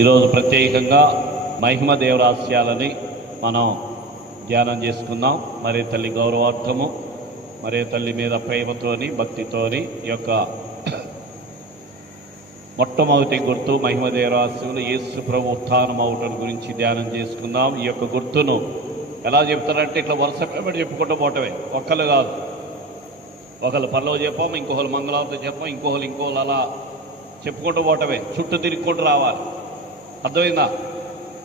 ఈరోజు ప్రత్యేకంగా మహిమ దేవరహస్యాలని మనం ధ్యానం చేసుకుందాం. మరి తల్లి గౌరవార్థము, మరి తల్లి మీద ప్రేమతోని భక్తితోని ఈ యొక్క మొట్టమొదటి గుర్తు మహిమ దేవరహస్యములు యేసు ప్రభు ఉత్థానం అవటం గురించి ధ్యానం చేసుకుందాం. ఈ యొక్క గుర్తును ఎలా చెప్తారంటే ఇట్లా వరుస పెట్టి చెప్పుకుంటూ పోవటమే, ఒక్కళ్ళు కాదు. ఒకళ్ళు పనిలో చెప్పాం, ఇంకొకరు మంగళవారం చెప్పాం, ఇంకొకరు అలా చెప్పుకుంటూ పోవటమే, చుట్టూ తిరుగుకుంటూ రావాలి. అర్థమైందా?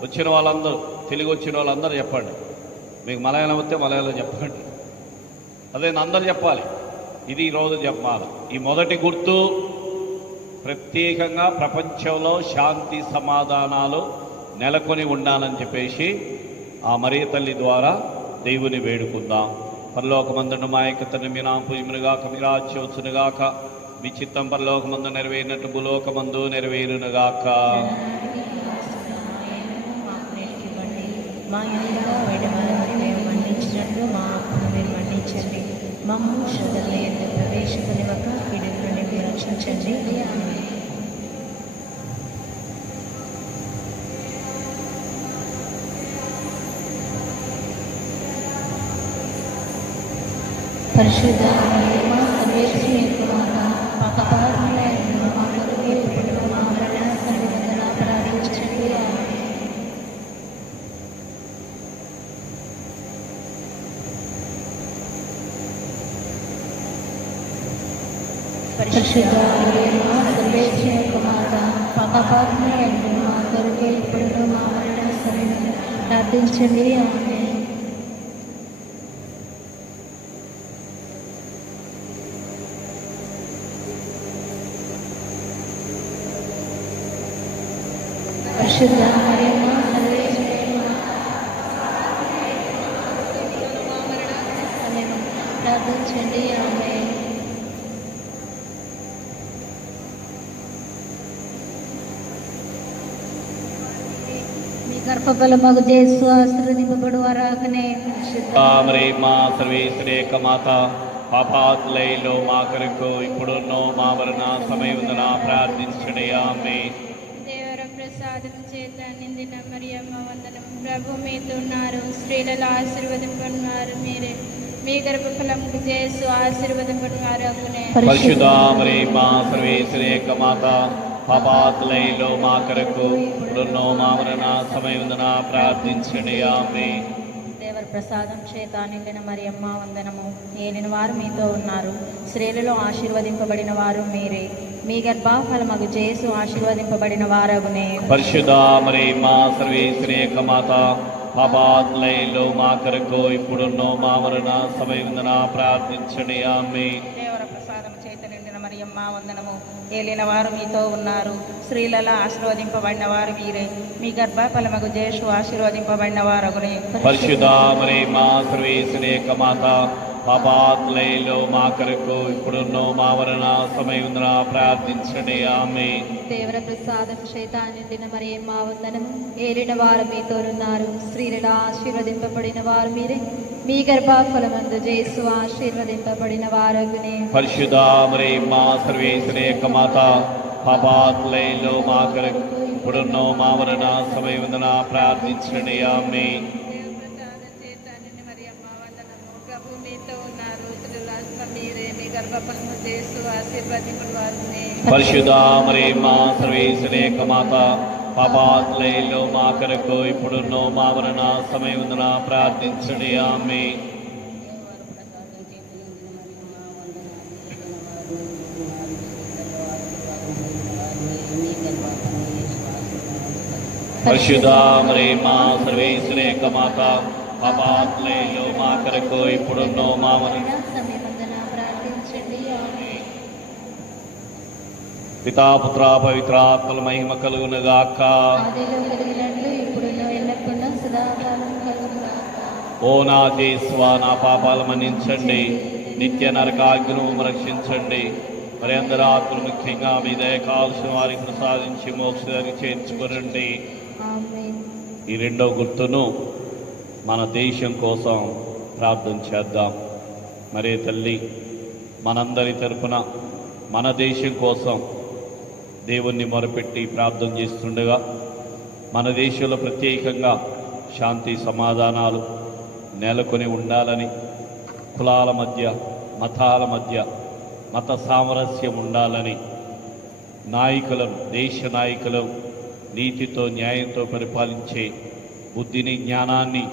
వచ్చిన వాళ్ళందరూ, తెలుగు వచ్చిన వాళ్ళందరూ చెప్పండి. మీకు మలయాళం వస్తే మలయాళం చెప్పండి. అదే అందరూ చెప్పాలి. ఇది ఈరోజు చెప్పాలి. ఈ మొదటి గుర్తు ప్రత్యేకంగా ప్రపంచంలో శాంతి సమాధానాలు నెలకొని ఉండాలని చెప్పేసి ఆ మరియ తల్లి ద్వారా దేవుని వేడుకుందాం. పరలోకమందున మా యొక్క తండ్రి, మీ నామము పూజించునుగాక, మీ రాజ్యం వచ్చునుగాక, మీ చిత్తం పరలోకమందు నెరవేరినట్టు భూలోకమందు నెరవేరునుగాక. మా ఇంట్లో మన్నించినట్లు మా అప్పును మీరు మన్నించండి. మమ్ము శోధనలో ప్రవేశింపనివ్వక కీడు నుండి మీరు రక్షించండి. పరిశుద్ధ ప్రార్థించండి. పరిశుద్ధ ప్రార్థించండి. ఆమేన్. గర్భఫలమగు యేసు ఆశీర్వదింపబడువారాకనే. మా సర్వేశ్వరేక మాత, పాపాత్లైలో మా కొరకు ఇప్పుడున్నో మా మరణ సమయమున ప్రార్థించండి. ఆమేన్. దేవర ప్రసాదం చేత నిండిన మరియమ్మ వందనం. ప్రభు మీతో ఉన్నారు, స్త్రీలలో ఆశీర్వదింపబడినారు మీరే. మీ గర్భఫలముగు యేసు ఆశీర్వదింపబడువారాకనే. పరిశుద్ధ మా సర్వేశ్వరేక మాత, పాపాత్లైలో మా కొరకు ఇప్పుడున్నో మా మరణ సమయమున ప్రార్థించండి. ఆమేన్. దేవర ప్రసాదం చేత నిండిన మరియమ్మ వందనము. ఏలిన వారు మీతో ఉన్నారు, స్త్రీలలో ఆశీర్వదింపబడిన వారు మీరే. మీ గర్భఫలమగు యేసు ఆశీర్వదింపబడిన వారగునే. పరిశుద్ధ మా సర్వేశ్వరేక మాత, పాపాత్లైలో మా కొరకు ఇప్పుడున్నో మా మరణ సమయమున ప్రార్థించండి. ఆమేన్. దేవర ప్రసాదం చేత నిండిన మరియమ్మ వందనము. ఏలిన వారు మీతో ఉన్నారు, స్త్రీలలో ఆశీర్వదింపబడిన వారు మీరే. మీ గర్భఫలమగు యేసు ఆశీర్వదింపబడిన వారగునే. పరిశుద్ధ మా సర్వేశ్వరేక మాత, పాపాత్లైలో మా కొరకు ఇప్పుడున్నో మా మరణ సమయమున ప్రార్థించండి. ఆమేన్. దేవర ప్రసాదం చేత నిండిన మరియమ్మ వందనము. ఏలిన వారు మీతో ఉన్నారు, స్త్రీలలో ఆశీర్వదింపబడిన వారు మీరే. మీ గర్భఫలమందు యేసు ఆశీర్వదింపబడిన వారగునే. పరిశుద్ధ మా సర్వేశ్వరేక మాత, పాపాత్లైలో మా కొరకు ఇప్పుడున్నో మా మరణ సమయమున ప్రార్థించండి. ఆమేన్. ప్రభు మీతో ఉన్నారు, స్త్రీలలో మీరే. మీ గర్భఫలముగు యేసు ఆశీర్వదింపబడువారకనే. పరిశుద్ధ మా సర్వేశ్వరేక మాత, పాపాత్లైలో మా కొరకు ఇప్పుడున్నో మా మరణ సమయమున ప్రార్థించండి. ఆమేన్. పరిశుద్ధ మా సర్వేశ్వరేక మాత, పాపాత్లైలో మా కొరకు ఇప్పుడున్నో మా మరణ పితా పుత్ర పవిత్రాత్మల మహిమ కలుగునుగాక. ఓ నా యేసువా, నా పాపాలు మన్నించండి, నిత్య నరకాగ్ను రక్షించండి. మరి అందరి ఆత్మలు ముఖ్యంగా మీ దయ కావలసిన వారికి ప్రసాదించి మోక్షానికి చేర్చుకోనండి. ఈ రెండో గుర్తును మన దేశం కోసం ప్రార్థన చేద్దాం. మరే తల్లి మనందరి తరపున మన దేశం కోసం దేవుణ్ణి మొరపెట్టి ప్రార్థన చేస్తుండగా మన దేశంలో ప్రత్యేకంగా శాంతి సమాధానాలు నెలకొని ఉండాలని, కులాల మధ్య మతాల మధ్య మత సామరస్యం ఉండాలని నాయకులను, దేశ నాయకులు నీతితో న్యాయంతో పరిపాలించే బుద్ధిని, జ్ఞానాన్ని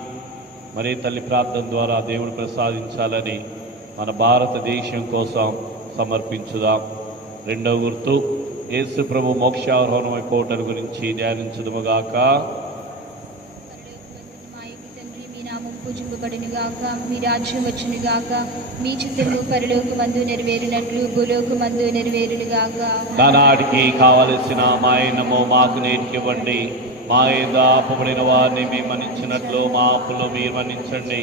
మరే తల్లి ప్రార్థన ద్వారా దేవుడు ప్రసాదించాలని మన భారతదేశం కోసం సమర్పించుదాం. రెండవ గుర్తు యేసు ప్రభు మోక్షారోహణమై కోటల గురించి ధ్యానించుదుముగాక. తండ్రి, మీ నామం పూజింపబడును గాక, మీ రాజ్యం వచ్చును గాక, మీ చిత్తము పరలోకమందు నెరవేరినట్లు భూలోకమందు నెరవేరును గాక. నానాటికి కావలసిన మాయనము మాకు నేర్పివ్వండి, మా యందు అప్పబడిన వారిని మేము మన్నించినట్లు మా అప్పులు మీరు మన్నించండి.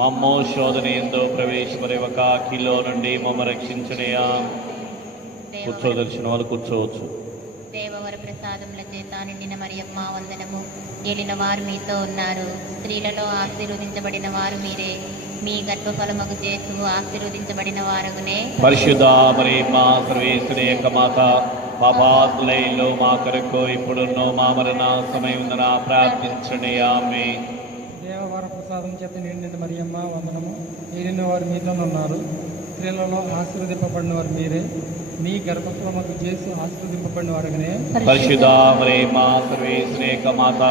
మమ్మో శోధన ఎందు ప్రవేశపరేవక కీలో నుండి మమ్మ రక్షించడయా. కూర్చోదర్శన వాళ్ళు కూర్చోవచ్చు. దేవవర ప్రసాదముల చేత నిండిన మరియమ్మ వందనము. ఏలిన వారు మీతో ఉన్నారు, స్త్రీలలో ఆశీర్వదించబడిన వారు మీరే, మీ గర్భఫలమగు చేసు ఆశీర్వదించబడిన వారగునే. పరిశుద్ధ మరియమ్మ సర్వేశ్వరి యొక్క మాత, పాపాత్లైలో మా కొరకు ఇప్పుడున్నో మా మరణ సమయమున ప్రార్థించండి. ఆమేన్. దేవవర ప్రసాదం చేత నిండిన మరియమ్మ వందనము. ఏలిన వారు మీతో ఉన్నారు, స్త్రీలలో ఆశీర్వదింపబడిన వారు మీరే, మీ గర్భఫలమగు యేసు ఆశీర్వదింపబడిన వారగనే. పరిశుద్ధ మరియమ్మ సర్వేశ్వరి యొక్క మాత,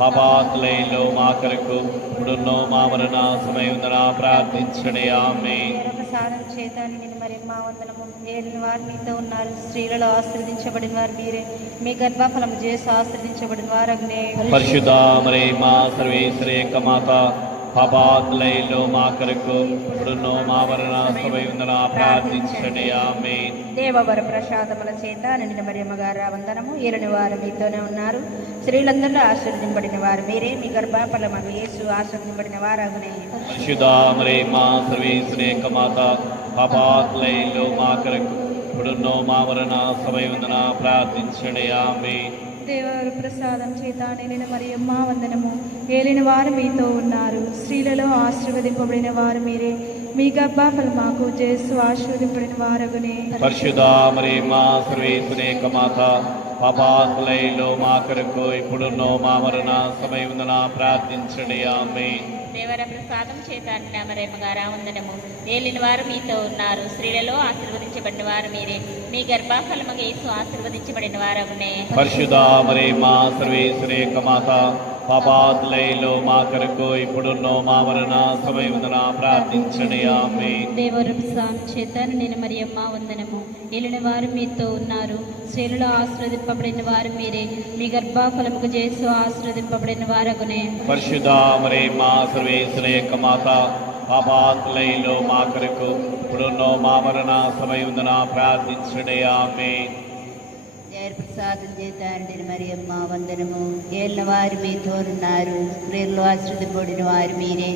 పాపాత్లైలో మా కొరకు ఇప్పుడున్నో మా మరణ సమయమున ప్రార్థించండి. ఆమేన్. ప్రసాదం చేత నిండిన మరియమ్మ వందనము. ఏలిన వారు మీతో ఉన్నారు, స్త్రీలలో ఆశీర్వదించబడిన వారు మీరే, మీ గర్భఫలము యేసు ఆశీర్వదించబడిన వారగనే. పరిశుద్ధ మరియమ్మ సర్వేశ్వరి యొక్క మాత, పాపాత్లైలో మా కొరకు ఇప్పుడున్నో మా మరణ సమయమున ప్రార్థించండి. ఆమేన్. దేవవర ప్రసాదముల చేత నిండిన మరియమ్మ గారు వందనము. ఏలిన వారు మీతోనే ఉన్నారు, స్త్రీలందరిలో ఆశీర్వదింపబడిన వారు మీరే, మీ గర్భఫలము యేసు ఆశీర్వదింపబడిన వారగునే. పరిశుద్ధ మరియమ్మ సర్వేశ్వరి యొక్క మాత, పాపాత్లైలో మా కొరకు ఇప్పుడున్నో మా మరణ సమయమున ప్రార్థించండి. ఆమేన్. దేవవర ప్రసాదం చేత నిండిన మరియమ్మ వందనము. ఏలిన వారు మీతో ఉన్నారు, స్త్రీలలో ఆశీర్వదింపబడిన వారు మీరే, మీ గర్భఫలమగు యేసు ఆశీర్వదింపబడిన వారగునే. పరిశుద్ధ మరియమ్మ సర్వేశ్వరి యొక్క మాత, పాపాత్లైలో మా కొరకు ఇప్పుడున్నో మా మరణ సమయమున ప్రార్థించండి. ఆమేన్. దేవర ప్రసాదం చేత నిండిన మరియమ్మ గారు వందనము. ఏలిన వారు మీతో ఉన్నారు, స్త్రీలలో ఆశీర్వదించబడిన వారు మీరే, మీ గర్భఫలమగు యేసు ఆశీర్వదించబడిన వారగునే. పరిశుద్ధ మరియమ్మ సర్వేశ్వరి యొక్క మాత, పాపాత్లైలో మా కొరకు ఇప్పుడున్నో మా మరణ సమయమున ప్రార్థించండి. ఆమేన్. దేవవర ప్రసాదం చేత నిండిన మరియమ్మ వందనము. ఏలిన వారు మీతో ఉన్నారు, స్త్రీలలో ఆశీర్వదింపబడిన వారు మీరే, మీ గర్భఫలముకు యేసు ఆశీర్వదింపబడిన వారగునే. పరిశుద్ధ మరియమ్మ సర్వేశ్వరి యొక్క మాత, పాపాత్లైలో మా కొరకు ఇప్పుడున్నో మా మరణ సమయమున ప్రార్థించండి. ఆమేన్. దేవర ప్రసాదం చేత నిండిన మరియమ్మ వందనము. ఏలిన వారు మీతో ఉన్నారు, స్త్రీలలో ఆశీర్వదింపబడిన వారు మీరే,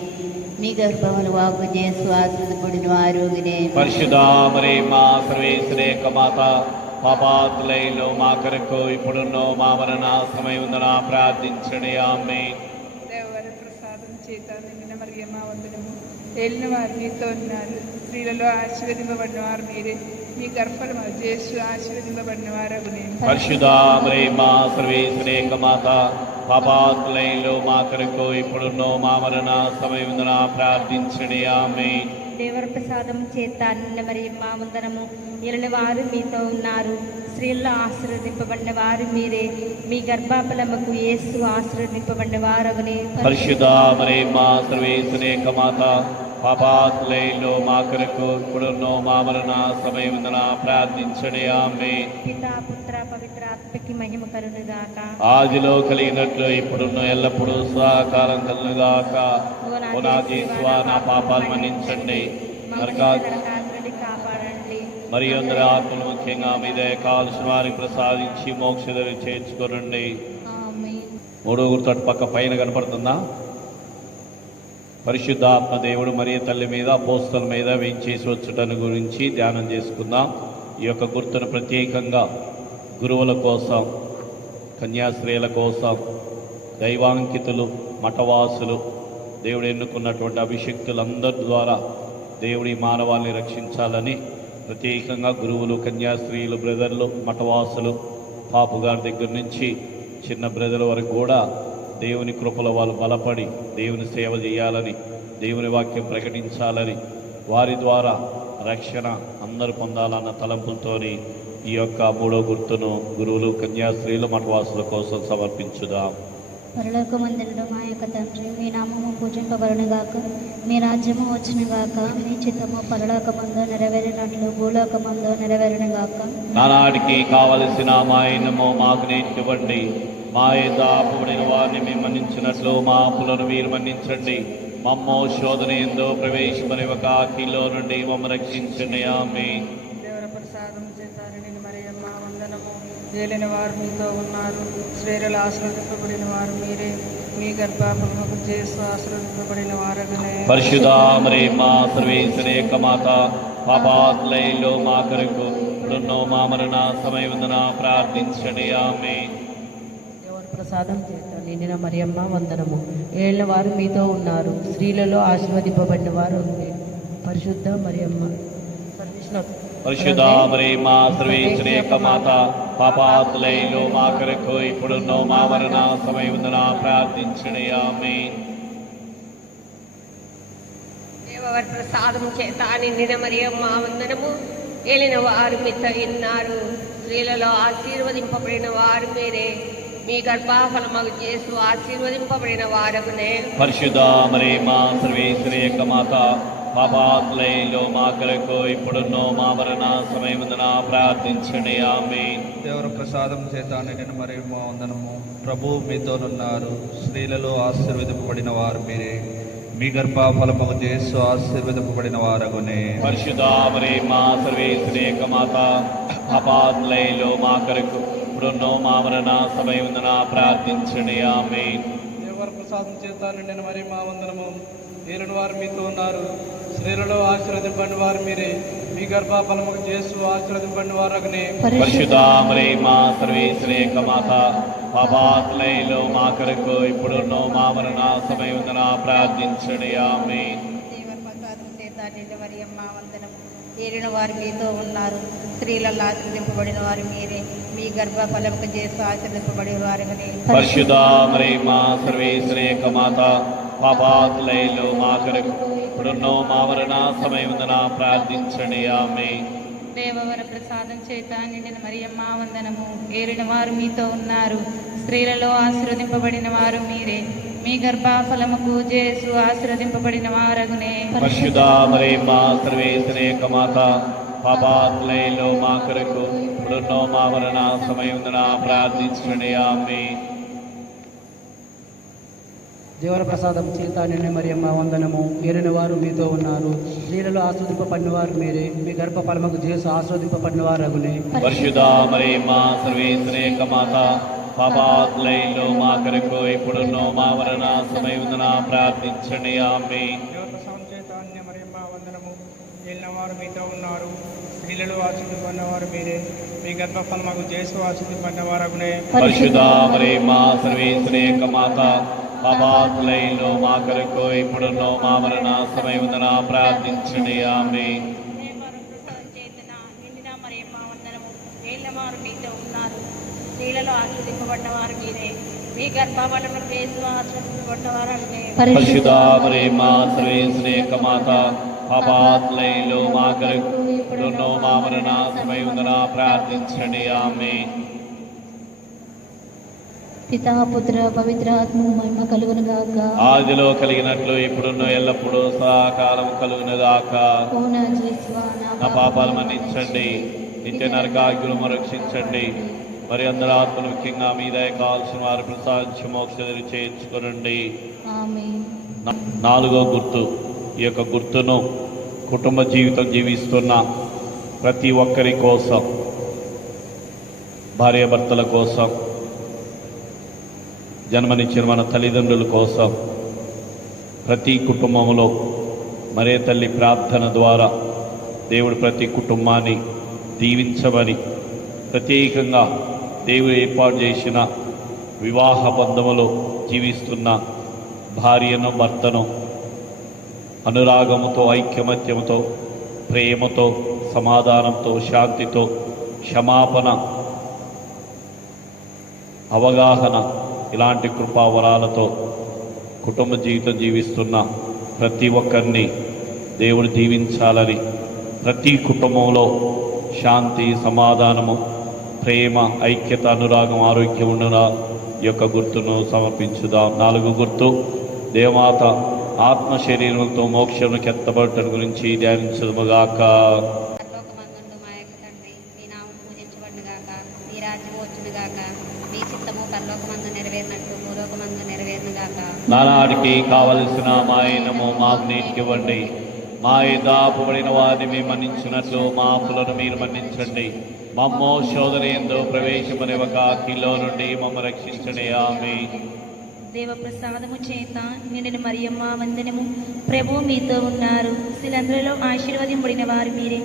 మీ గర్భఫలమగు యేసు ఆశీర్వదింపబడిన వారగునే. పరిశుద్ధ మరియమ్మ సర్వేశ్వరి యొక్క మాత, పాపాత్లైలో మా కొరకు ఇప్పుడున్నో మా మరణ సమయమున ప్రార్థించండి. ఆమేన్. దేవవర ప్రసాదం చేత నిండిన మరియమ్మ వందనము. ఏలిన వారు మీతో ఉన్నారు, స్త్రీలలో ఆశీర్వదింపబడిన వారు మీరే, మీ గర్భఫలము యేసు ఆశీర్వదింపబడిన వారగునే. పరిశుద్ధ మరియమ్మ సర్వేశ్వరి యొక్క మాత, పాపాత్లైలో మా కొరకు ఇప్పుడున్నో మా మరణ సమయమున ప్రార్థించండి. ఆమేన్. దేవర ప్రసాదం చేత నిండిన మరియమ్మ వందనము. ఏలిన వారు మీతో ఉన్నారు, స్త్రీలలో ఆశీర్వదింపబడిన వారు మీరే, మీ గర్భఫలముకు యేసు ఆశీర్వదింపబడిన వారగునే. పరిశుద్ధ మరియమ్మ సర్వేశ్వరి యొక్క మాత, పాపాత్లైలో మా కొరకు ఇప్పుడున్నో మా మరణ సమయమున ప్రార్థించండి. ఆమేన్. పితా పుత్ర పవిత్ర ఆత్మకి మహిమ కలుగునుగాక. ఆదిలో కలిగినట్లు ఇప్పుడున్న ఎల్లప్పుడూ సహకారం కలుగుగాక. ఓ నా యేసువా, నా పాపాలు మన్నించండి, నరకాగ్ని కాపాడండి. మరియు అందరి ఆత్మలు ముఖ్యంగా మీ దయ కావలసిన వారికి ప్రసాదించి మోక్షదరి చేర్చుకోనండి. ఆమేన్. మూడో గుర్తు అటు పక్క పైన కనపడుతుందా? పరిశుద్ధాత్మ దేవుడు మరియ తల్లి మీద, అపోస్తల మీద వేయించేసి వచ్చటను గురించి ధ్యానం చేసుకుందాం. ఈ యొక్క గుర్తును ప్రత్యేకంగా గురువుల కోసం, కన్యాస్త్రీల కోసం, దైవాంకితులు, మఠవాసులు, దేవుడు ఎన్నుకున్నటువంటి అభిషక్తులందరి ద్వారా దేవుడి మానవాళిని రక్షించాలని ప్రత్యేకంగా గురువులు, కన్యాస్త్రీలు, బ్రదర్లు, మఠవాసులు, పాపు గారి దగ్గర నుంచి చిన్న బ్రదర్ వరకు కూడా దేవుని కృపలో వాళ్ళు బలపడి దేవుని సేవ చేయాలని, దేవుని వాక్యం ప్రకటించాలని, వారి ద్వారా రక్షణ అందరూ పొందాలన్న తలంపులతోని ఈ యొక్క 3వ గుర్తును గురువులు, కన్యాస్త్రీలు, మఠవాసుల కోసం సమర్పించుదాం. పరలోకమందున మా యొక్క తండ్రి, మీ నామము పూజింపబడును గాక, మీ రాజ్యము వచ్చును గాక, మీ చిత్తము పరలోకమందు నెరవేరినట్లు భూలోకమందు నెరవేరును గాక. నానాటికి కావలసిన మా ఇన్నము మాకు నేర్చుకోండి, మా యొక్క అప్పుబడిన వారిని మేము మన్నించినట్లు మా అప్పులను మీరు మన్నించండి. మమ్మో శోధన ఎందో ప్రవేశపరివక కీలో నుండి మమ్మ రక్షించండి. ఆమేన్. దేవర ప్రసాదం చేత నిండిన మరియమ్మ వందనము. ఏలిన వారు మీతో ఉన్నారు, స్త్రీలలో ఆశీర్వదింపబడిన వారు మీరే, మీ గర్భఫలముకు యేసు ఆశీర్వదింపబడిన వారగునే. పరిశుద్ధ మరియమ్మ సర్వేశ్వరి యొక్క మాత, పాపాత్లైలో మా కొరకు ఇప్పుడున్నో మా మరణ సమయమున ప్రార్థించండి. ఆమేన్. దేవుని ప్రసాదం చేత నిండిన మరియమ్మ వందనము. ఏళ్ళ వారు మీతో ఉన్నారు, స్త్రీలలో ఆశీర్వదింపబడిన వారు పరిశుద్ధ మరియమ్మ పరిశుద్ధ మరియమ్మ సర్వేశ్వరి యొక్క మాత, పాపాత్లైలో మా కొరకు ఇప్పుడున్నో మా మరణ సమయమున ప్రార్థించండి. ఆమేన్. దేవవర ప్రసాదం చేత నిండిన మరియమ్మ వందనము. ఏలిన వారు మీతో ఉన్నారు, స్త్రీలలో ఆశీర్వదింపబడిన వారు మీరే, మీ గర్భఫలముకు యేసు ఆశీర్వదింపబడిన వారగునే. పరిశుద్ధ మరియమ్మ సర్వేశ్వరి యొక్క మాత, పాపాత్లైలో మా కొరకు ఇప్పుడున్నో మా మరణ సమయమున ప్రార్థించండి. ఆమేన్. దేవర ప్రసాదం చేత నిండిన మరియమ్మ వందనము. ప్రభు మీతోనున్నారు, స్త్రీలలో ఆశీర్వదింపబడిన వారు మీరే, మీ గర్భఫలముకు యేసు ఆశీర్వదింపబడిన వారగునే. పరిశుద్ధ మరియమ్మ సర్వేశ్వరి యొక్క మాత, పాపాత్లైలో మా కొరకు ఇప్పుడున్నో మా మరణ సమయమున ప్రార్థించండి. ఆమేన్. దేవర ప్రసాదం చేత నిండిన మరియమ్మ వందనము. ఏలిన వారు మీతో ఉన్నారు, స్త్రీలలో ఆశీర్వదింపబడిన వారు మీరే, మీ గర్భఫలముకు యేసు ఆశీర్వదింపబడిన వారగునే. పరిశుద్ధ మరియమ్మ సర్వేశ్వరి యొక్క మాత, పాపాత్లైలో మా కొరకు ఇప్పుడున్నో మా మరణ సమయమున ప్రార్థించండి. ఆమేన్. దేవర ప్రసాదం చేత నిండిన మరియమ్మ వందనము. ఏలిన వారు మీతో ఉన్నారు, స్త్రీలలో ఆశీర్వదింపబడిన వారు మీరే, మీ గర్భఫలముకు యేసు ఆశీర్వదింపబడిన వారగునే. పరిశుద్ధ మరియమ్మ సర్వేశ్వరి యొక్క మాత, పాపాత్లైలో మా కొరకు ఇప్పుడున్నో మా మరణ సమయమున ప్రార్థించండి. ఆమేన్. దేవవర ప్రసాదం చేత నిండిన మరియమ్మ వందనము. ఏలిన వారు మీతో ఉన్నారు, స్త్రీలలో ఆశీర్వదింపబడిన వారు మీరే, మీ గర్భఫలముకు యేసు ఆశీర్వదింపబడిన వారగునే. పరిశుద్ధ మరియమ్మ సర్వేశ్వరి యొక్క మాత, పాపాత్లైలో మా కొరకు ఇప్పుడున్నో మా మరణ సమయమున ప్రార్థించండి. ఆమేన్. దేవర ప్రసాదం చేత నిండిన మరియమ్మ వందనము. ఏలిన వారు మీతో ఉన్నారు, స్త్రీలలో ఆస్వాదింపబడిన వారు మీరే, మీ గర్భఫలముకు యేసు ఆస్వాదింపబడిన వారగునే. పరిశుద్ధ మరియమ్మ సర్వేశ్వరి యొక్క మాత, పాపాత్లైలో మా కొరకు ఇప్పుడున్నో మా మరణ సమయమున ప్రార్థించండి. ఆమేన్. దేవర ప్రసాదం చేత నిండిన మరియమ్మ వందనము. ఏలిన వారు మీతో ఉన్నారు, స్త్రీలలో ఆస్వాదింపబడిన వారు మీరే, మీ గర్భఫలముకు యేసు ఆస్వాదింపబడిన వారగునే. పరిశుద్ధ మరియమ్మ సర్వేశ్వరి యొక్క మాత, పాపాత్లైలో మా కొరకు ఇప్పుడున్నో మా మరణ సమయమున ప్రార్థించండి. ఆమేన్. దేవవర ప్రసాదం చేత నిండిన మరియమ్మ వందనము. ఏళ్ళ వారు మీతో ఉన్నారు, స్త్రీలలో ఆశీర్వదింపబడిన వారు మీరే, మీ గర్భఫలముకు యేసు ఆశీర్వదింపబడిన వారగునే. పరిశుద్ధ మరియమ్మ సర్వేశ్వరి యొక్క మాత, పాపాత్లైలో మా కొరకు ఇప్పుడున్నో మా మరణ సమయమున ప్రార్థించండి. ఆమేన్. పితా పుత్ర పవిత్ర ఆత్మ మహిమ కలుగును గాక. ఆదిలో కలిగినట్లు ఇప్పుడున్నో ఎల్లప్పుడూ సదాకాలం కలుగునుగాక. ఓ నా యేసువా, నా పాపాలు మన్నించండి, నిత్య నరకాగ్నులను రక్షించండి. మరి అందరి ఆత్మలు ముఖ్యంగా మీద కావాల్సిన వారు ప్రసాదించి మోక్ష చేర్చుకునండి. ఆమేన్. 4వ గుర్తు. ఈ యొక్క గుర్తును కుటుంబ జీవితం జీవిస్తున్న ప్రతి ఒక్కరి కోసం, భార్యాభర్తల కోసం, జన్మనిచ్చిన మన తల్లిదండ్రుల కోసం, ప్రతి కుటుంబంలో మరే తల్లి ప్రార్థన ద్వారా దేవుడు ప్రతి కుటుంబాన్ని దీవించమని, ప్రత్యేకంగా దేవుడు ఏర్పాటు చేసిన వివాహ బంధములో జీవిస్తున్న భార్యను భర్తను అనురాగముతో, ఐక్యమత్యముతో, ప్రేమతో, సమాధానంతో, శాంతితో, క్షమాపణ, అవగాహన, ఇలాంటి కృపావరాలతో కుటుంబ జీవితం జీవిస్తున్న ప్రతి ఒక్కరిని దేవుడు దీవించాలని, ప్రతి కుటుంబంలో శాంతి, సమాధానము, ప్రేమ, ఐక్యత, అనురాగం, ఆరోగ్యం ఉండున ఈ యొక్క గుర్తును సమర్పించుదాం. 4 గుర్తు దేవమాత ఆత్మ శరీరంతో మోక్షమునికి ఎత్తబడటం గురించి ధ్యానించదుముగాక. పరలోకమందుండు మా యొక్క తండ్రి, మీ నామం పూజించబడునుగాక, మీ రాజ్యం వచ్చునుగాక, మీ చిత్తము పరలోకమందు నెరవేరినట్టు భూలోకమందు నెరవేరునుగాక. నానాటికి కావలసిన మా ఆయనము మాకు నేర్చుకోండి. మా దాపబడిన వారిని మేము మన్నించినట్లు మా అప్పులను మీరు మన్నించండి. మమ్మో శోధన ఎందు ప్రవేశమనివ్వక కీలో నుండి మమ్మ రక్షించండి. ఆమేన్. దేవప్రసాదము చేత నిండిన మరియమ్మ వందనము. ప్రభు మీతో ఉన్నారు. స్త్రీలందరిలో ఆశీర్వదింపబడిన వారు మీరే.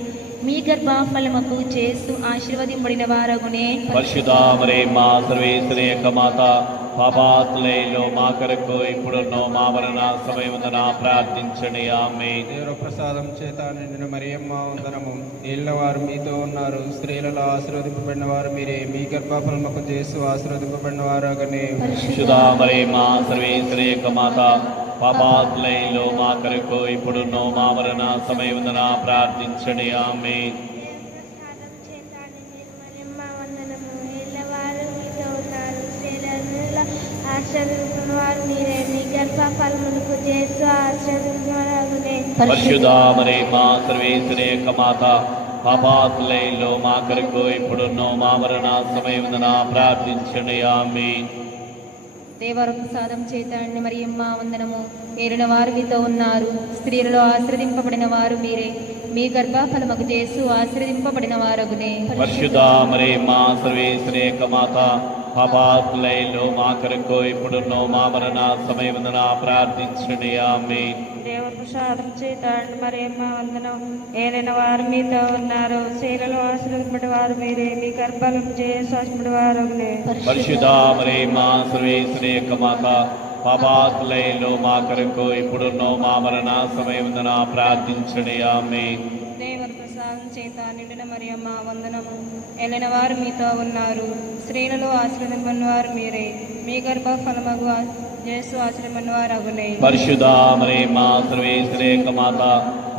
మీ గర్భఫలముకు చేస్తూ ఆశీర్వదింపబడిన వారగునే. పరిశుద్ధ మరియమ్మ సర్వేశ్వరి యొక్క మాత, పాపాత్ములైలో మా కొరకు ఇప్పుడున్నో మా మరణ సమయమున ప్రార్థించండి. ఆమేన్. దేవుని ప్రసాదం చేత నిండిన మరియమ్మ వందనము. ఏలిన వారు మీతో ఉన్నారు. స్త్రీలలో ఆశీర్వదింపబడిన వారు మీరే. మీ గర్భఫలముకు చేస్తూ ఆశీర్వదింపబడిన వారగునే. పరిశుద్ధ మరియమ్మ సర్వేశ్వరి యొక్క మాత, పాపాత్ములైలో మా కొరకు ఇప్పుడున్నో మా మరణ సమయమున ప్రార్థించండి. ఆమేన్. వారు మీరే. మీ గర్భఫలమునకు చేస్తూ ఆశీర్వదింపబడిన పరిశుద్ధ మరియమ్మ సర్వేశ్వరి యొక్క మాత, పాపాత్ములైలో మా కొరకు ఇప్పుడున్నో మా మరణ సమయమున ప్రార్థించండి. ఆమేన్. దేవప్రసాదం చేత నిండిన మరియమ్మ వందనము. ఏలిన వారు మీతో ఉన్నారు. స్త్రీలలో ఆశీర్వదింపబడిన వారు మీరే. మీ గర్భఫలముకు చేస్తూ ఆశీర్వదింపబడిన వారగునే. పరిశుద్ధ మరియమ్మ సర్వేశ్వరి యొక్క మాత, పాపాత్ములైలో మా కొరకు ఇప్పుడున్నో మా మరణ సమయమున ప్రార్థించండి. ఆమేన్. దేవప్రసాదం చేత మరియమ్మ వందనం. ఏలైన వారు మీతో ఉన్నారు. స్త్రీలలో ఆశీర్వదింపబడిన వారు మీరే. మీ గర్భఫలము చేస్తూ ఆశీర్వదింపబడిన వారగునే. పరిశుద్ధ మరియమ్మ సర్వేశ్వరి యొక్క మాత, పాపాత్ములైలో మా కొరకు ఇప్పుడున్నో మా మరణ సమయమున ప్రార్థించండి. ఆమేన్. దేవుని ప్రసాదం చేత నిండిన మరియమ్మ వందనము. ఏలైన వారు మీతో ఉన్నారు. స్త్రీలలో ఆశీర్వదింపబడిన వారు మీరే. మీ గర్భఫలముకు చేస్తూ ఆశీర్వదింపబడిన వారగునే. పరిశుద్ధ మరియమ్మ సర్వేశ్వరి యొక్క మాత,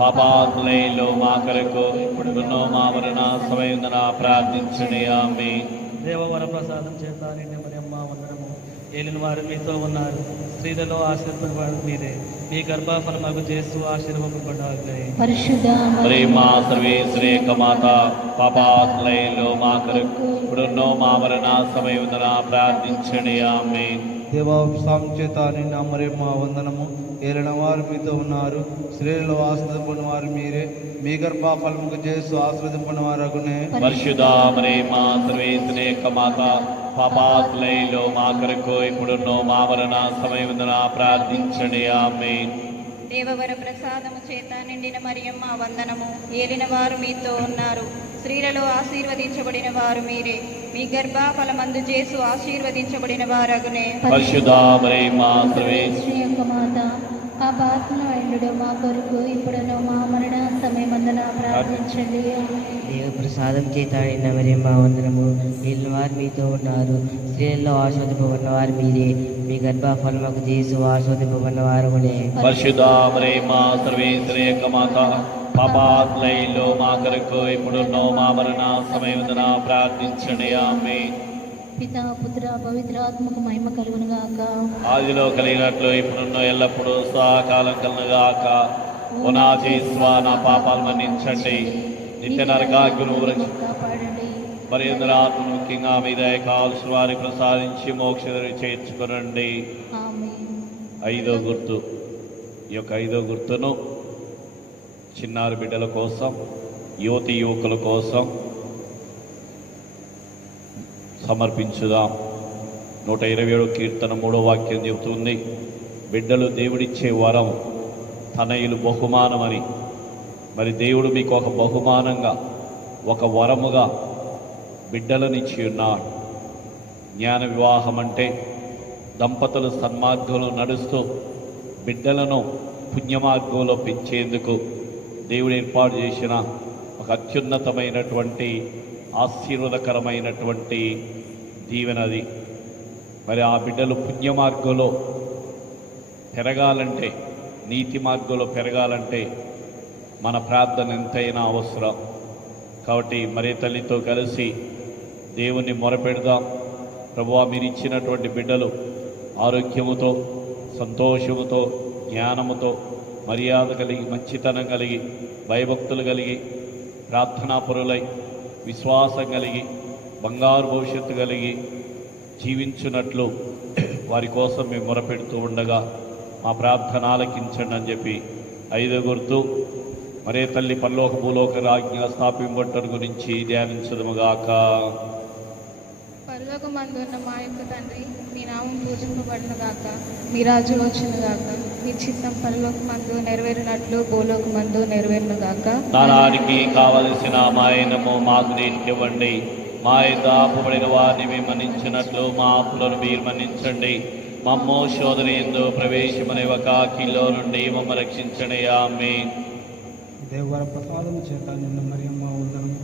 పాపాత్ములైలో మా కొరకు ఇప్పుడున్నో మా మరణ సమయమున ప్రార్థించండి. ఆమేన్. దేవవర ప్రసాదం చేత నిండిన మరియమ్మ వందనము. ఏలిన వారు మీతో ఉన్నారు. స్త్రీలలో ఆశీర్వదింపబడిన మీరే. మీ గర్భఫలముకు చేస్తూ ఆశీర్వదింపబడిన పరిశుద్ధ మరియమ్మ సర్వేశ్వరి యొక్క మాత, పాపాత్ములైలో మా కొరకు ఇప్పుడున్నో మా మరణ సమయమున ప్రార్థించండి. ఆమేన్. దేవప్రసాదం చేత నిండిన మరియమ్మ వందనము. ఏలిన వారు మీతో ఉన్నారు. స్త్రీలలో ఆశీర్వదింపబడిన వారు మీరే. మీ గర్భఫలముకు చేస్తూ ఆశీర్వదింపబడిన వారగునే. పరిశుద్ధ మరియమ్మ సర్వేశ్వరి యొక్క మాత, పాపాత్ములైలో మా కొరకు ఇప్పుడున్నో మా మరణ సమయమున ప్రార్థించండి. ఆమేన్. దేవవర ప్రసాదము చేత నిండిన మరియమ్మ వందనము. ఏలిన వారు మీతో ఉన్నారు. స్త్రీలలో ఆశీర్వదించబడిన వారు మీరే. మీ గర్భఫలమందు చేస్తూ ఆశీర్వదించబడిన వారగునే. పరిశుద్ధ మరియమ్మ సర్వేశ్వరి యొక్క మాత, పాపాత్ములైన మా కొరకు ఇప్పుడున్నో మా మరణ సమయమందున ప్రార్థించండి. దేవప్రసాదం చేత నిండిన మరియమ్మ వందనము. ఏలిన వారు మీతో ఉన్నారు. స్త్రీలలో ఆశీర్వదింపబడిన వారు మీరే. మీ గర్భఫలముకు చేస్తూ ఆశీర్వదింపబడిన వారగునే. పరిశుద్ధ మరియమ్మ సర్వేశ్వరి యొక్క మాత, పాపాత్ములైలో మా కొరకు ఇప్పుడున్నో మా మరణ సమయమున ప్రార్థించండి. ఆమేన్. పితా, పుత్ర, పవిత్రాత్మకు మహిమ కలుగునుగాక. ఆదిలో కలిగినట్లు ఇప్పుడున్నో ఎల్లప్పుడూ సదాకాలం కలుగునుగాక. ఓ నా యేసువా, నా పాపాలు మన్నించండి. నిత్య నరకాగ్ని కాపాడండి. మరి ఆత్మను ముఖ్యంగా మీద కావలసిన వారి ప్రసాదించి మోక్షదరి చేర్చుకునండి. ఆమేన్. 5వ గుర్తు. ఈ యొక్క 5వ గుర్తును చిన్నారి బిడ్డల కోసం, యువతి యువకుల కోసం సమర్పించుదాం. 127 కీర్తన 3వ వాక్యం చెబుతుంది, బిడ్డలు దేవుడిచ్చే వరం, తనయులు బహుమానమని. మరి దేవుడు మీకు ఒక బహుమానంగా, ఒక వరముగా బిడ్డలనిచ్చి ఉన్నాడు. జ్ఞాన వివాహం అంటే దంపతులు సన్మార్గంలో నడుస్తూ బిడ్డలను పుణ్యమార్గంలో పెంచేందుకు దేవుడు ఏర్పాటు చేసిన ఒక అత్యున్నతమైనటువంటి ఆశీర్వాదకరమైనటువంటి దీవెనది. మరి ఆ బిడ్డలు పుణ్య మార్గంలో పెరగాలంటే, నీతి మార్గంలో పెరగాలంటే మన ప్రార్థన ఎంతైనా అవసరం. కాబట్టి మరే తల్లితో కలిసి దేవుణ్ణి మొరపెడదాం. ప్రభువా, మీరు ఇచ్చినటువంటి బిడ్డలు ఆరోగ్యముతో, సంతోషముతో, జ్ఞానముతో, మర్యాద కలిగి, మంచితనం కలిగి, భయభక్తులు కలిగి, ప్రార్థనాపరులై, విశ్వాసం కలిగి, బంగారు భవిష్యత్తు కలిగి జీవించున్నట్లు వారి కోసం మేము మొరపెడుతూ ఉండగా మా ప్రార్థన ఆలకించండి అని చెప్పి 5వ గుర్తు మరే తల్లి పరలోక భూలోక రాజ్ఞ స్థాపింపటం గురించి ధ్యానించదుముగాక. పరలోకమందున్న మా యొక్క తండ్రి, మీ నామం పూజింపబడును గాక, మీ రాజ్యం వచ్చును గాక, మీ చిత్తం పరలోకమందు నెరవేరినట్లు భూలోకమందు నెరవేరును గాక. దానికి కావలసిన మాయనము మాకు నేర్పివ్వండి. మా యొక్క అప్పుబడిన వారిని మేము మన్నించినట్లు మా అప్పులను మీరు మన్నించండి. మమ్మో శోధన ఎందు ప్రవేశమనివ్వక కీలో నుండి మమ్మ రక్షించండి. ఆమేన్. దేవర ప్రసాదం చేత నిన్న మరియమ్మ వందనం.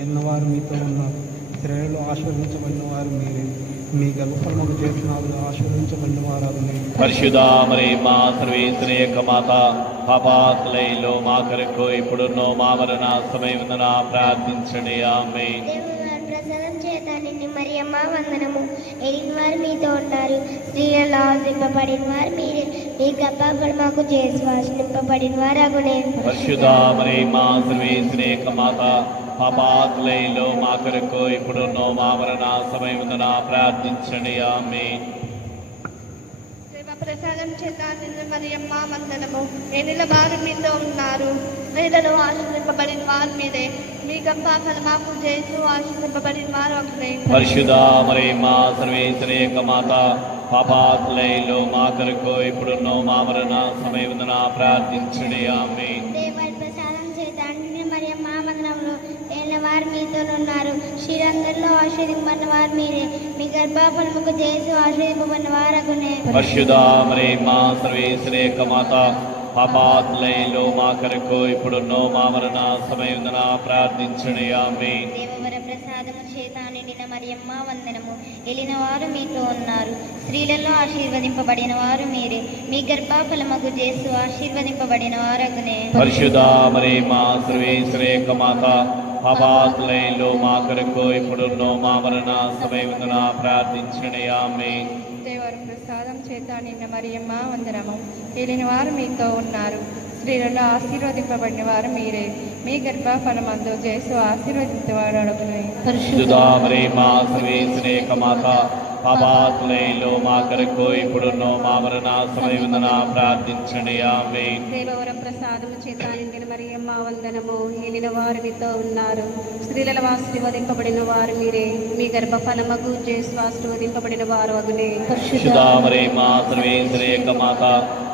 ఏలిన వారు మీతో ఉన్నారు, స్త్రీలలో ఆశీర్వదించబడిన వారు మీరే, మీ గర్భఫలముకు చేసినారు ఆశీర్వదించబడిన వారు. పరిశుద్ధ మరియమ్మ సర్వేశ్వరి యొక్క మాత, పాపాత్లైలో మా కొరకు ఇప్పుడున్నో మా మరణ సమయమున ప్రార్థించండి. ఆమేన్. ప్రసాదం చేత నిన్ను మరియమ్మ వందనము. ఏలిన వారు మీతో ఉన్నారు, స్త్రీలలో ఆశీర్వదింపబడిన వారు మీరే, మీ గర్భఫలముకు చేసి ఆశీర్వదింపబడిన వారు అగునే. పరిశుద్ధ మరియమ్మ సర్వేశ్వరి యొక్క మాత, పాపాత్లైలో మా కొరకు ఇప్పుడున్నో మా మరణ సమయమున ప్రార్థించండి. ఆమేన్. ప్రసాదం చేత నిన్ను మరియమ్మ వందనము. ఏలిన వారు మీతో ఉన్నారు, స్త్రీలలో ఆశీర్వదింపబడిన వారు మీరే, మీ గర్భఫలముకు చేసి ఆశీర్వదింపబడిన వారు అగునే. పరిశుద్ధ మరియమ్మ సర్వేశ్వరి యొక్క మాత, పాపాత్లైలో మా కొరకు ఇప్పుడున్నో మా మరణ సమయమున ప్రార్థించండి. ఆమేన్. దేవర ప్రసాదం చేత నిన్ను మరియమ్మ వందనములు. ఏలిన వారు మీతో ఉన్నారు, స్త్రీలందరిలో ఆశీర్వదింపబడిన వారు మీరే, మీ గర్భఫలముకు చేసి ఆశీర్వదింపబడిన వారు అగునే. పరిశుద్ధ మరియమ్మ సర్వేశ్వరి యొక్క మాత, పాపాత్లైలో మా కొరకు ఇప్పుడున్నో మా మరణ సమయమున ప్రార్థించండి. ఆమేన్. దేవర ప్రసాదము చేత నిండిన మరియమ్మ వందనము. ఏలిన వారు మీతో ఉన్నారు, స్త్రీలలో ఆశీర్వదింపబడిన వారు మీరే, మీ గర్భఫలముకు చేసి ఆశీర్వదింపబడిన వారు అగునే. పరిశుద్ధ మరియమ్మ సర్వేశ్వరి యొక్క మాత, పాపాత్లైలో మా కొరకు ఇప్పుడున్నో మా మరణ సమయమున ప్రార్థించండి. ఆమేన్. దేవర ప్రసాదం చేత నిన్న మరియమ్మ వందనము. ఏలిన వారు మీతో ఉన్నారు, స్త్రీలలో ఆశీర్వదింపబడిన వారు మీరే, మీ గర్భఫలమందు చేసి ఆశీర్వదించేవారు అడుగునే. పరిశుద్ధ మరియమ్మ సర్వేశ్వరి యొక్క మాత, పాపాత్లైలో మా కొరకు ఇప్పుడున్నో మా మరణ సమయమున ప్రార్థించండి. ఆమేన్. దేవర ప్రసాదము చేత నిండిన మరియమ్మ వందనము. ఏలిన వారు మీతో ఉన్నారు, స్త్రీలలో ఆశీర్వదింపబడిన వారు మీరే, మీ గర్భఫలముకు చేసి ఆశీర్వదింపబడిన వారు అగునే. పరిశుద్ధ మరియమ్మ సర్వేశ్వరి యొక్క మాత,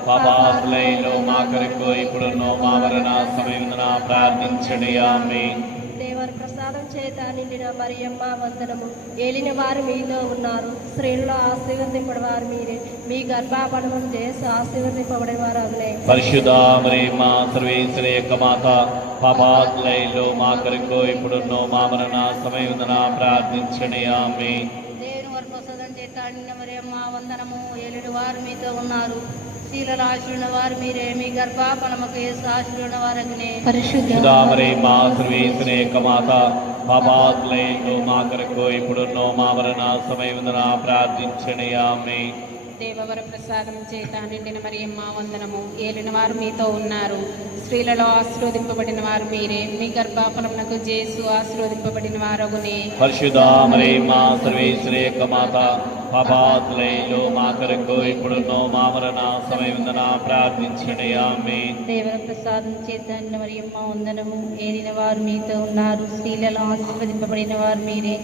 పాపాత్లైలో మా కొరకు ఇప్పుడున్నో మా మరణ సమయమున ప్రార్థించండి. ఆమేన్. దేవర ప్రసాదం చేత నిండిన మరియమ్మ వందనము. ఏలిన వారు మీతో ఉన్నారు, స్త్రీలలో ఆశీర్వదింపబడిన వారు మీరే, మీ గర్భఫలమును చేసి ఆశీర్వదింపబడిన వారు అగునే. పరిశుద్ధ మరియమ్మ సర్వేశ్వరి యొక్క మాత, పాపాత్లైలో మా కొరకు ఇప్పుడున్నో మా మరణ సమయమున ప్రార్థించండి. ఆమేన్. దేవర ప్రసాదం చేత నిండిన మరియమ్మ వందనము. ఏలిన వారు మీతో ఉన్నారు, స్త్రీలలో ఆశీర్వదించిన వారు మీరే, మీ గర్భఫలముకు చేసి ఆశీర్వదించిన వారు అగునే. పరిశుద్ధ మరియమ్మ సర్వేశ్వరి యొక్క మాత, పాపాత్లైలో మా కొరకు ఇప్పుడున్నో మా మరణ సమయమున ప్రార్థించండి. ఆమేన్. దేవవర ప్రసాదం చేత నిండిన మరియమ్మ వందనము. ఏలిన వారు మీతో ఉన్నారు, స్త్రీలలో ఆశీర్వదింపబడిన వారు మీరే, మీ గర్భఫలమునకు చేసు ఆశీర్వదింపబడిన వారు అగునే. పరిశుద్ధ మరియమ్మ సర్వేశ్వరి యొక్క మాత, పాపాత్లైలో మా కొరకు ఇప్పుడున్నో మా మరణ సమయమున ప్రార్థించండి. ఆమేన్. దేవర ప్రసాదం చేత నిండిన మరియమ్మ వందనము. ఏలిన వారు మీతో ఉన్నారు, స్త్రీలలో ఆశీర్వదింపబడిన వారు మీరే,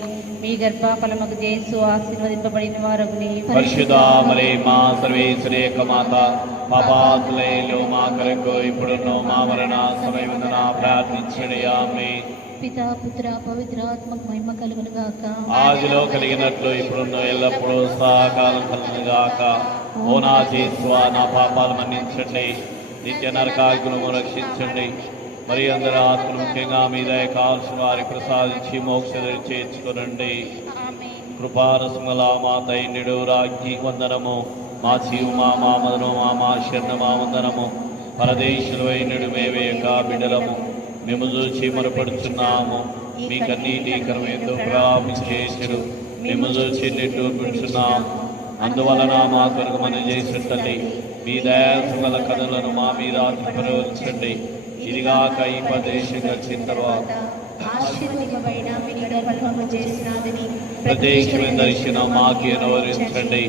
మీ గర్భఫలముకు చేసు ఆశీర్వదింపబడిన వారు అగునే. పరిశుద్ధ మరియమ్మ సర్వేశ్వరి యొక్క మాత, పాపాత్లైలో మా కొరకు ఇప్పుడున్నో మా మరణ సమయమున ప్రార్థించండి. ఆమేన్. పితా పుత్ర పవిత్ర ఆత్మకు మహిమ కలుగును గాక. ఆదిలో కలిగినట్లు ఇప్పుడున్నో ఎల్లప్పుడూ సదాకాలం కలుగును గాక. ఓ నా యేసువా, నా పాపాలు మన్నించండి, నిత్య నరకాగ్నులను రక్షించండి. మరి అందరి ఆత్మలు ముఖ్యంగా మీ దయ కావాల్సిన వారికి ప్రసాదించి మోక్ష చేర్చుకునండి. ఆమేన్. కృపారస్మల మాతై నిడు రాజ్ఞి వందనము. మా జీవు మా మామదను మా శరణ మా వందనము. పరదేశులు అయినడు మేవేక బిడలము. మేము చూచి మొరపడుచున్నాము. మీ కన్నీటి కరమేందో ప్రాపించేసడు. మేము చూచి నిట్టూర్చున్నాము. అందువలన మా కొరకు మనం చేసినట్టు మీ దయాసుగల కథలను మా మీద ప్రవర్తించండి. ఇదిగాక ఈ ప్రదేశం వచ్చిన తర్వాత ప్రదేశమే దర్శనం మాకి అనువరించండి.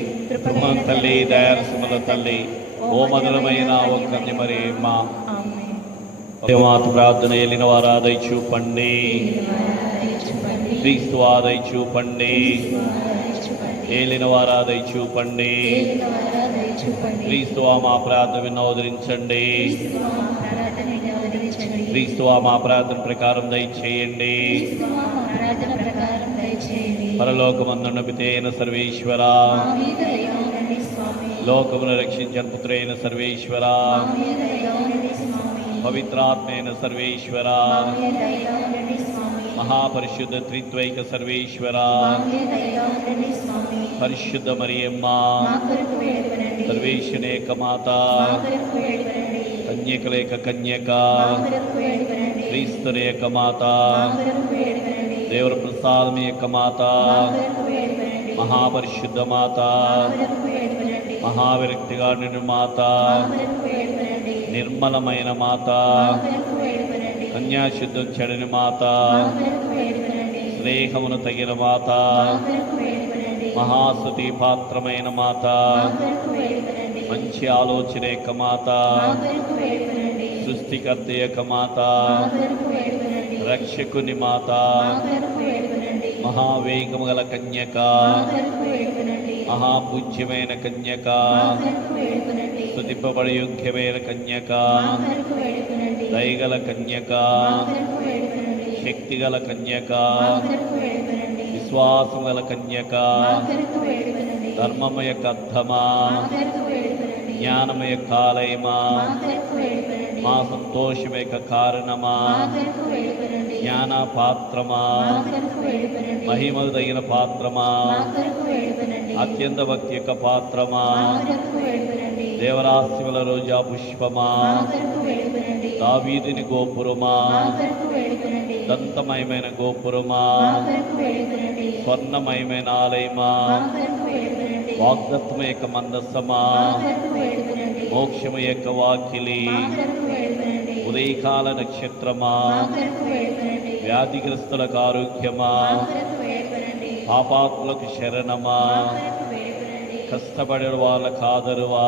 కృపం తల్లి దయాసుమల తల్లి ఓ మధురమైన ఒక్కని మరి మా మాత ప్రార్థన వెళ్ళిన వారు ఆదై చూపండి. క్రీస్తు ఆదై చూపండి. ఏలిన వారు ఆదై చూపండి. క్రీస్తు మా ప్రార్థన వినోదరించండి. క్రీస్తు మా ప్రార్థన ప్రకారం దయచేయండి. పరలోకమందున్న పితైన సర్వేశ్వర, లోకమును రక్షించిన పుత్రైన సర్వేశ్వర, పవిత్రాత్మైన సర్వేశ్వర, మహాపరిశుద్ధ త్రిత్వైక సర్వేశ్వర, పరిశుద్ధ మరియమ్మ, సర్వేశ్వరేక మాత, కన్యకలేక కన్యక, క్రీస్తురేక మాత, దేవర ప్రసాదం యొక్క మాత, మహాపరిశుద్ధ మాత, మహావిరక్తిగా నిండు మాత, నిర్మలమైన మాత, కన్యాశుద్ధం చెడని మాత, స్నేహమును తగిన మాత, మహాస్తుతి పాత్రమైన మాత, మంచి ఆలోచన యొక్క మాత, సృష్టికర్త యొక్క మాత, రక్షకుని మాత, మహావేగము గల కన్యక, మహాపూజ్యమైన కన్యక, స్తుతింపబడి యోగ్యమైన కన్యక, దయగల కన్యక, శక్తిగల కన్యక, విశ్వాసం గల కన్యక, ధర్మము యొక్క అర్థమా, జ్ఞానము యొక్క ఆలయమా, మా సంతోషం యొక్క కారణమా, జ్ఞాన పాత్రమా, మహిమకు తగిన పాత్రమా, అత్యంత భక్తి యొక్క పాత్రమా, దేవరాశిముల రోజా పుష్పమా, దావీదుని గోపురమా, దంతమయమైన గోపురమా, స్వర్ణమయమైన ఆలయమా, వాగ్దత్మ యొక్క మందస్సమా, మోక్షము యొక్క వాకిలి, ఉదయకాల నక్షత్రమా, వ్యాధిగ్రస్తులకు ఆరోగ్యమా, పాపాత్ములకు శరణమా, కష్టపడే వాళ్ళకు ఆదరువా,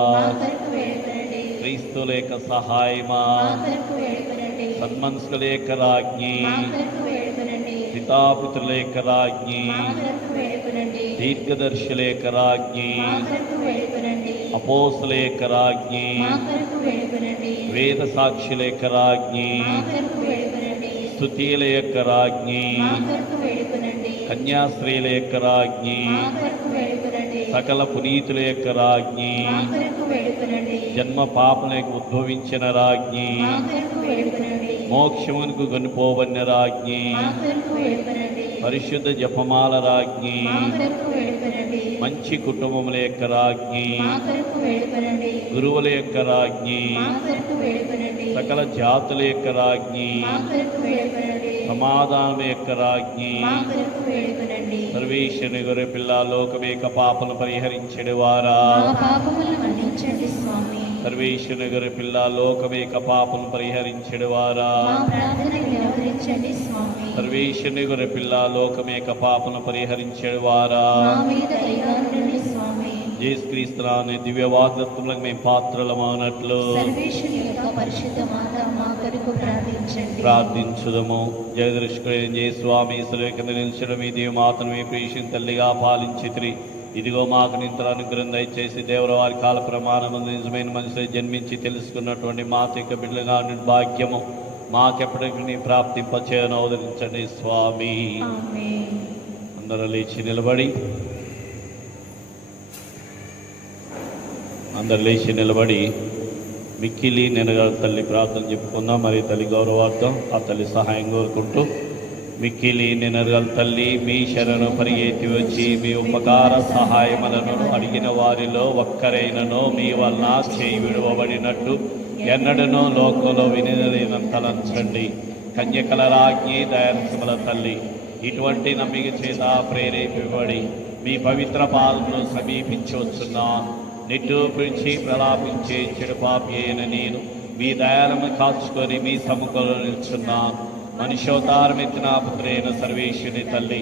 క్రీస్తుల యొక్క సహాయమా, సన్మనస్కుల యొక్క రాజ్ఞి, పితాపుత్రుల యొక్క రాజ్ఞి, దీర్ఘదర్శుల యొక్క రాజ్ఞి, అపోస్తుల యొక్క రాజ్ఞి, వేద సాక్షుల యొక్క రాజ్ఞి, స్తుతిల యొక్క రాజ్ఞి, కన్యాశ్రీల యొక్క రాజ్ఞి, సకల పునీతుల యొక్క రాజ్ఞి, జన్మ పాపలకు ఉద్భవించిన రాజ్ఞి, మోక్షమునకు కొనిపోబడిన రాజ్ఞి, పరిశుద్ధ జపమాల రాజ్ఞి, మంచి కుటుంబముల యొక్క రాజ్ఞి, గురువుల యొక్క రాజ్ఞి, సకల జాతుల యొక్క రాజ్ఞి, సమాధానం యొక్క రాజ్ఞి, సర్వేశ్వరుని గొర్రె పిల్ల లోకమేక పాపను పరిహరించడి వారా, సర్వేశ్వరుని గొర్రె పిల్ల లోకమేక పాపను పరిహరించడి వారా, సర్వేశ్వరుని గొర్రె పిల్ల లోకమేక పాపను పరిహరించడి వారా, యేసుక్రీస్తుని దివ్య వాగ్దత్తములకు మేము పాత్రలమవునట్లు ప్రార్థించుదము. జగదృష్కుడైన జయ స్వామి కింద నిలిచడం ఈ దివ్య మాతను మీ ప్రీషన్ తల్లిగా పాలించితిరి. ఇదిగో మాకు నింతర అనుగ్రహం దయచేసి దేవర వారి కాల ప్రమాణము నిజమైన మనిషి జన్మించి తెలుసుకున్నటువంటి మాత యొక్క బిడ్డలుగా భాగ్యము మాకెప్పటికీ నీ ప్రాప్తింపచేయను అవతరించండి స్వామి. అందరూ లేచి నిలబడి మిక్కిలి నెనగల తల్లి ప్రార్థన చెప్పుకుందాం. మరి తల్లి గౌరవార్థం ఆ తల్లి సహాయం కోరుకుంటూ మిక్కిలి నినరగల తల్లి మీ శరణు పరిగెత్తి వచ్చి మీ ఉపకార సహాయములను అడిగిన వారిలో ఒక్కరైనను మీ వలన చేయి విడువబడినట్టు ఎన్నడనూ లోకంలో వినలేనంతలంచండి. కన్యకల రాజ్ఞి దయారసముల తల్లి, ఇటువంటి నమ్మిక చేత ప్రేరేపింపబడి మీ పవిత్ర పాలను సమీపించవచ్చున్నా నిట్టూపించి ప్రలాపించే చెడు పాపి అయిన నేను మీ దయాలను కాచుకొని మీ సముఖంలో నిల్చున్నాను. మనుష్యోతారం ఎత్తిన పుత్రైన సర్వేశ్వరి తల్లి,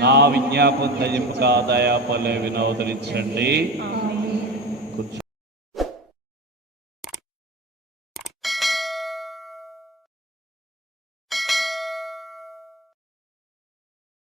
నా విజ్ఞాపన తజింపుగా దయాపల్లె వినోదరించండి.